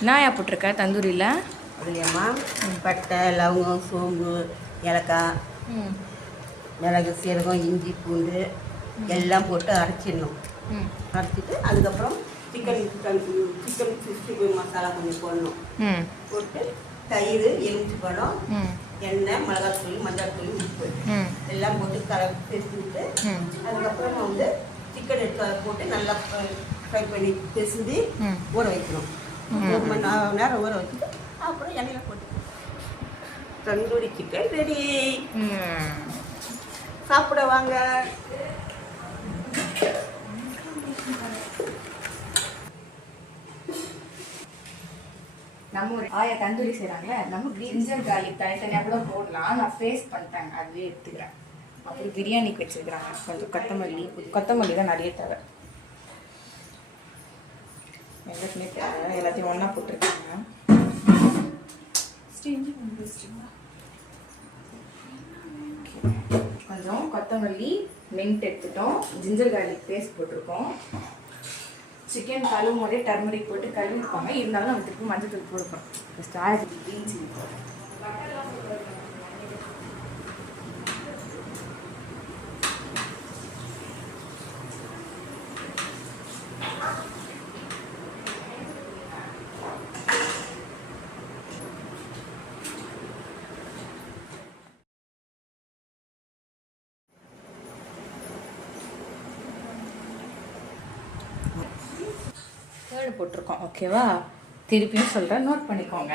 என்ன போட்டிருக்க தந்தூரியில்? அதுலேயம்மா பட்டை, லவங்கம், சோம்பு, ஏலக்காய், மிளகு, சீரகம், இஞ்சி, பூண்டு எல்லாம் போட்டு அரைச்சிடணும். அரைச்சிட்டு அதுக்கப்புறம் சிக்கன் 65 மசாலா கொஞ்சம் போடணும். போட்டு தயிர், எலுமிச்சி பழம், எண்ணெய், மிளகாத்தூள், மஞ்சள் தூள், உப்பு எல்லாம் போட்டு பிசைஞ்சிட்டு அதுக்கப்புறமா வந்து சிக்கன் எடுத்து போட்டு நல்லா ஃப்ரை பண்ணி பிசைஞ்சு ஊற வைக்கணும். 1 மணி நேரம் ஊற வச்சுட்டு அப்புறம் எண்ணெயில் போட்டு தந்தூரி சிக்கன் ரெடி. சாப்பிட வாங்க. நம்ம ஒரு ஆயா தந்தூரி செய்கிறாங்களே, நம்ம கிரிஞ்சர் கார்லிக் தனித்தனியாக கூட போடலாம். நான் ஃபேஸ் பண்ணிட்டேன், அதுவே எடுத்துக்கிறேன். அப்புறம் பிரியாணிக்கு வச்சுருக்கிறாங்க கொஞ்சம் கொத்தமல்லி தான் நிறைய தேவை. எல்லாத்தையுமே தேவை, எல்லாத்தையும் ஒன்றா போட்டிருக்காங்க. கொஞ்சம் கொத்தமல்லி, மின்ட் எடுத்துட்டோம், ஜிஞ்சர் கார்லிக் பேஸ்ட் போட்டிருக்கோம். சிக்கன் கழுவும் போதே டர்மரிக் போட்டு கழுவிருப்பாங்க, இருந்தாலும் நம்ம திருப்பி மஞ்சள் தூள் போடுறோம். ஃபஸ்ட் ஆயிரத்தி பீன்ஸ் போட்டிருக்கோம். ஓகேவா? திருப்பியும் சொல்கிறேன், நோட் பண்ணிக்கோங்க.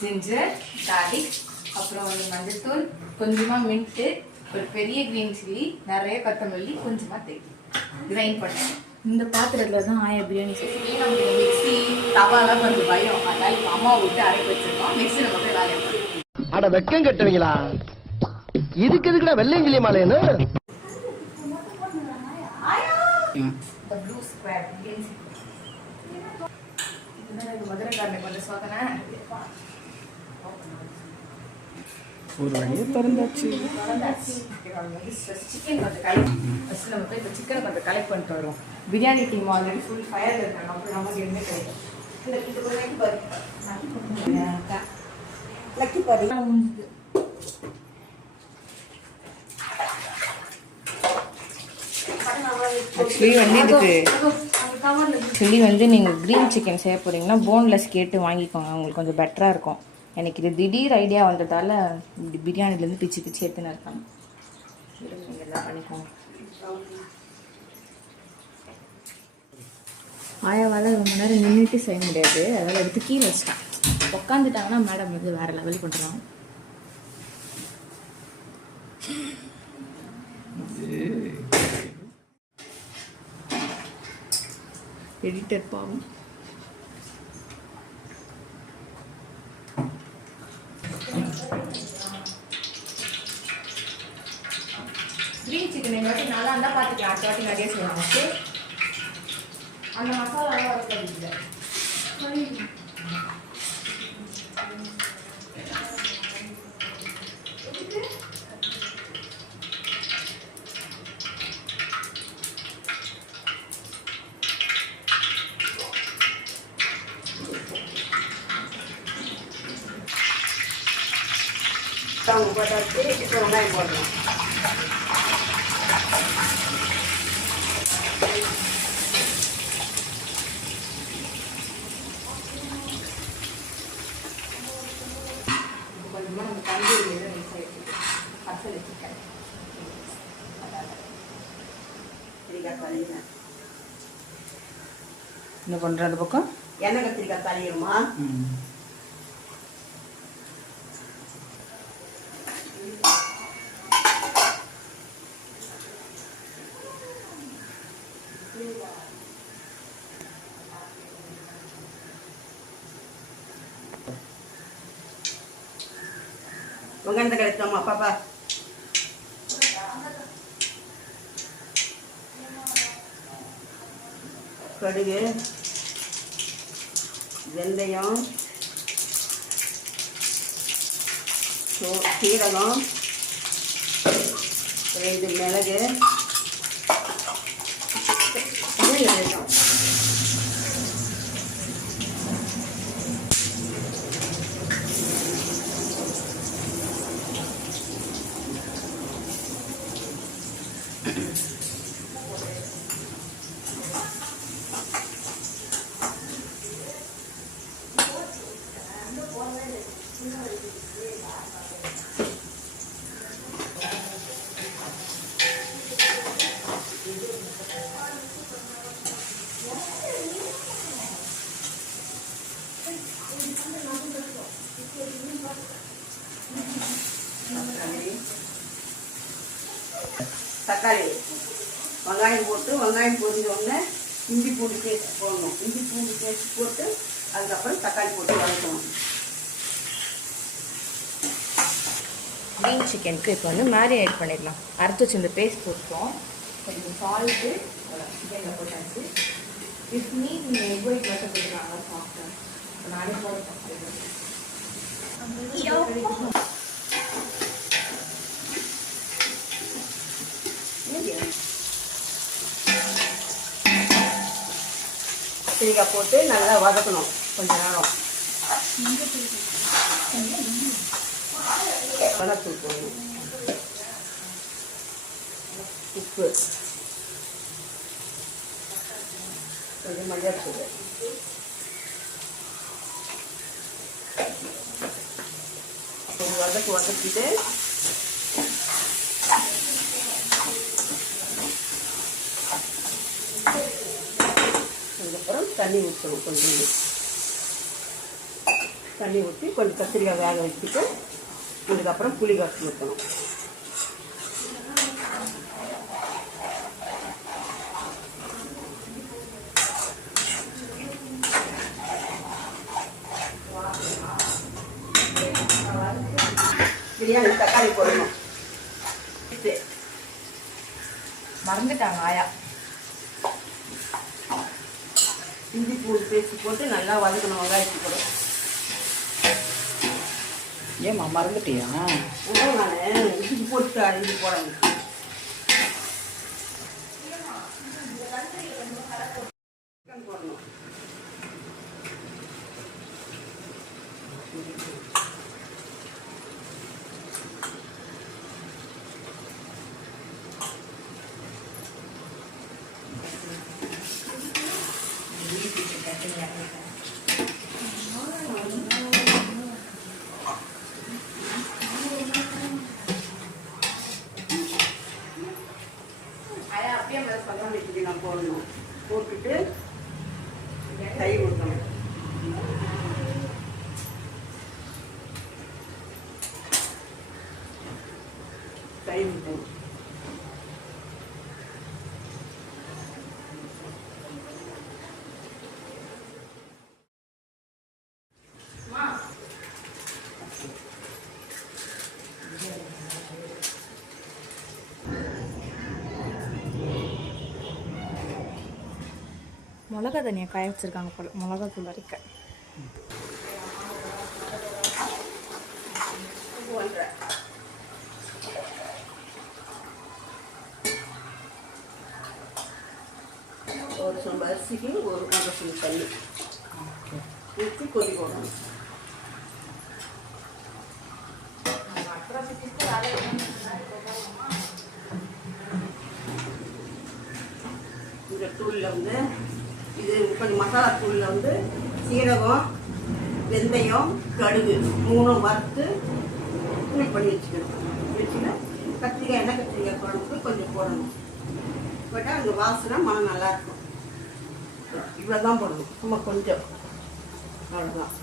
ஜிஞ்சர் கார்லிக், அப்புறம் வந்து மஞ்சத்தூள், கொஞ்சமாக மின்ட்டு, ஒரு பெரிய கிரீன் சில்லி, நிறைய கொத்தமல்லி, கொஞ்சமாக தேய்ச்சி கிரைண்ட் பண்ணுங்க. இந்த பாத்திரத்தில் தான் ஆயா பிரியாணி செய்யணும். நமக்கு மிக்ஸி தவாலாம் கொஞ்சம் பயம், அதனால இப்போ அம்மா விட்டு அரைக்க வச்சிருக்கோம். மிக்ஸி நம்ம போய் வேலையை பண்ணுவோம். அட வெக்கம் கட்டுவீங்களா? இதுக்கு எதுக்குடா வெள்ளையங்கிலி மாலைன்னு ப்ளூ ஸ்கொயர் கிரீன் சில்லி மதுரைக்காரனுக்கு கொஞ்சம் சோதனை. ஒரு வழியை திறந்தாச்சு. சிக்கன் கொஞ்சம் கலெக்ட் ஃபஸ்ட்டு நம்ம போய் இப்போ சிக்கனை கொஞ்சம் கலெக்ட் பண்ணிட்டு வருவோம். Biryani team already full fire இருக்காங்க. அப்புறம் நமக்கு எதுவுமே கிடைக்கும். ஆக்சுவலி வந்து நீங்கள் க்ரீன் சிக்கன் செய்ய போகிறீங்கன்னா போன்லெஸ் கேட்டு வாங்கிக்கோங்க, உங்களுக்கு கொஞ்சம் பெட்டராக இருக்கும். எனக்கு இது திடீர் ஐடியா வந்ததால் பிரியாணிலேருந்து பிச்சு எடுத்துன்னு இருக்காங்க. நீங்கள் எல்லாம் பண்ணிக்கோங்க. ஆயாவால் ரொம்ப நேரம் நின்றுட்டு செய்ய முடியாது, அதனால் எடுத்து கீழே வச்சிட்டான். உட்காந்துட்டாங்கன்னா மேடம் வந்து வேறு லெவல் பண்ணுறாங்க. எடிட்டர் பாவம். கிரீன் சிக்கன் இந்த வாட்டி நல்லா இருந்தால் பார்த்துக்கலாம், அடுத்த வாட்டி நிறைய செய்வாங்க. ஓகே, அந்த மசாலாலாம் வரக்கூடாது. போட்டாச்சு. இப்போ வெங்காயம் போடணும். கொஞ்சமாக நம்ம தந்தூரி மிக்ஸ் ஆகிடுச்சு. அசல் சிக்கன் என்ன பண்ணுற அந்த பக்கம் எண்ணெய் கத்திரிக்காய் தாளிடுமா? வெங்காயத்தை கிடைச்சோமா பாப்பா? கடுகு, வெந்தயம், சீரகம், 2 மிளகு, தக்காளி வெங்காயம் போட்டு வெங்காயம் பொரிஞ்ச உடனே இஞ்சி பூண்டு பேஸ்ட் போடணும். இஞ்சி பூண்டு பேஸ்ட் போட்டு அதுக்கப்புறம் தக்காளி போட்டு வதக்கணும். க்ரீன் சிக்கனுக்கு இப்போ வந்து மேரினேட் பண்ணிடலாம். அரைச்சி வச்சு இந்த பேஸ்ட் போட்டுருவோம். கொஞ்சம் சால்ட்டு சிக்கனில் போட்டாச்சு. இஃப் நீட் நீங்கள் எக் ஒயிட் மட்டும் போட்டுருவாங்க சாப்பிட்டேன். இப்போ நானே போட கத்திரிக்காய் போட்டு நல்லா வதக்கணும் கொஞ்ச நேரம். மிளகாத்தூள் போடணும், உப்பு, கொஞ்சம் மஞ்சள்தூள், கொஞ்சம் வதக்கிட்டு அதுக்கப்புறம் தண்ணி ஊற்றணும். கொஞ்சம் தண்ணி ஊற்றி கொஞ்சம் கத்திரிக்காய் வேக வச்சுட்டு இதுக்கப்புறம் புளி கரைச்சி ஊற்றணும். பிரியாணி தக்காளி போடணும். மறந்துட்டாங்க ஆயா. இஞ்சி பூண்டு பேஸ்ட் போட்டு நல்லா வதக்கணும். வெங்காயத்து கூட ஏம்மா மறந்துட்டியா? நான் இஞ்சி போட்டு அரிஞ்சு போடணும். போடணும். போடணும். போட்டுட்டு தயிர் ஊற்றணும். தயிர் ஊற்றணும். மிளகா தனியாக காய வச்சுருக்காங்க போல. மிளகா தூள் அரைக்க ஒரு சொம்பு அரிசிக்கு ஒரு 1 சொம்பு தண்ணி ஊற்றி கொதி போடணும். இந்த தூளில் வந்து இது கொஞ்சம் மசாலா தூளில் வந்து சீரகம், வெந்தயம், கடுகு 3 வறுத்து தூள் பண்ணி வச்சுக்கணும். வச்சுன்னா கத்திரிக்காய் எண்ணெய் கத்திரிக்காய் குழம்புக்கு கொஞ்சம் போடணும். போட்டால் அந்த வாசனை மனம் நல்லாயிருக்கும். இவ்வளோ தான் போடணும். சும்மா கொஞ்சம், அவ்வளோதான்.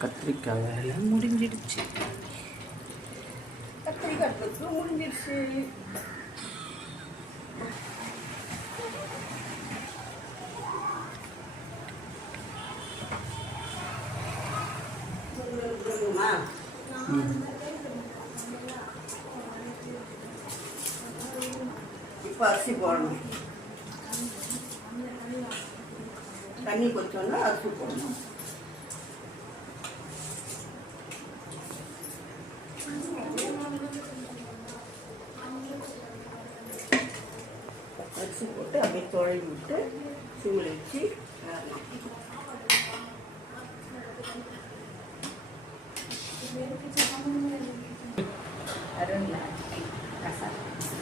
கத்திரிக்காய் வேலை முடிஞ்சிடுச்சு. கத்திரிக்காய் முடிஞ்சிடுச்சு. இப்போ அரிசி போடணும். தண்ணி கொச்சோன்னா அரிசி போடணும். அரிசி போட்டு அப்படியே தொழவி விட்டு சிம்மில் வச்சு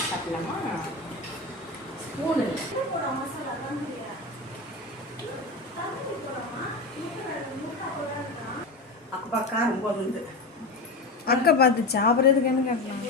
சாப்பிடலாமா? ஸ்பூனு அக்கா ரொம்ப வந்து அக்கா பார்த்துச்சு. அப்புறம் எதுக்கு என்ன கேட்கலாம்?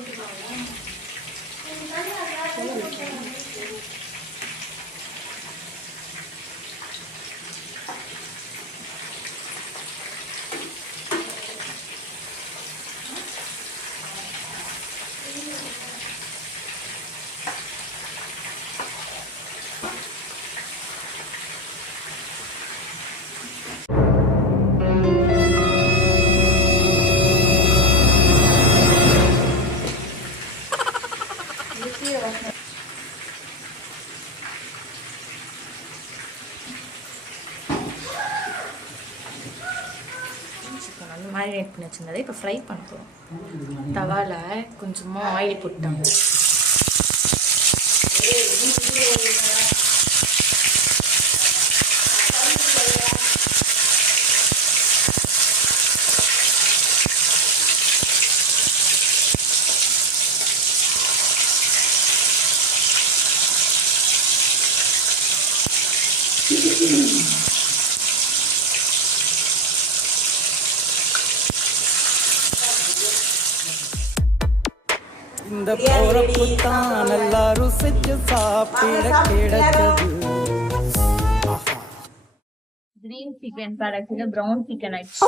சிக்கன் வந்து மேரினேட் பண்ணி வச்சுருந்ததை இப்போ ஃப்ரை பண்ண போகிறோம். தவாவில் கொஞ்சமாக ஆயில் போட்டாங்க. இந்த போறப்பு தான் நல்லா ருசிச்சு சாப்பிட கிடைச்சது. கிரீன் சிக்கன் கடைசியில் ப்ரௌன் சிக்கன் ஆயிடுச்சு.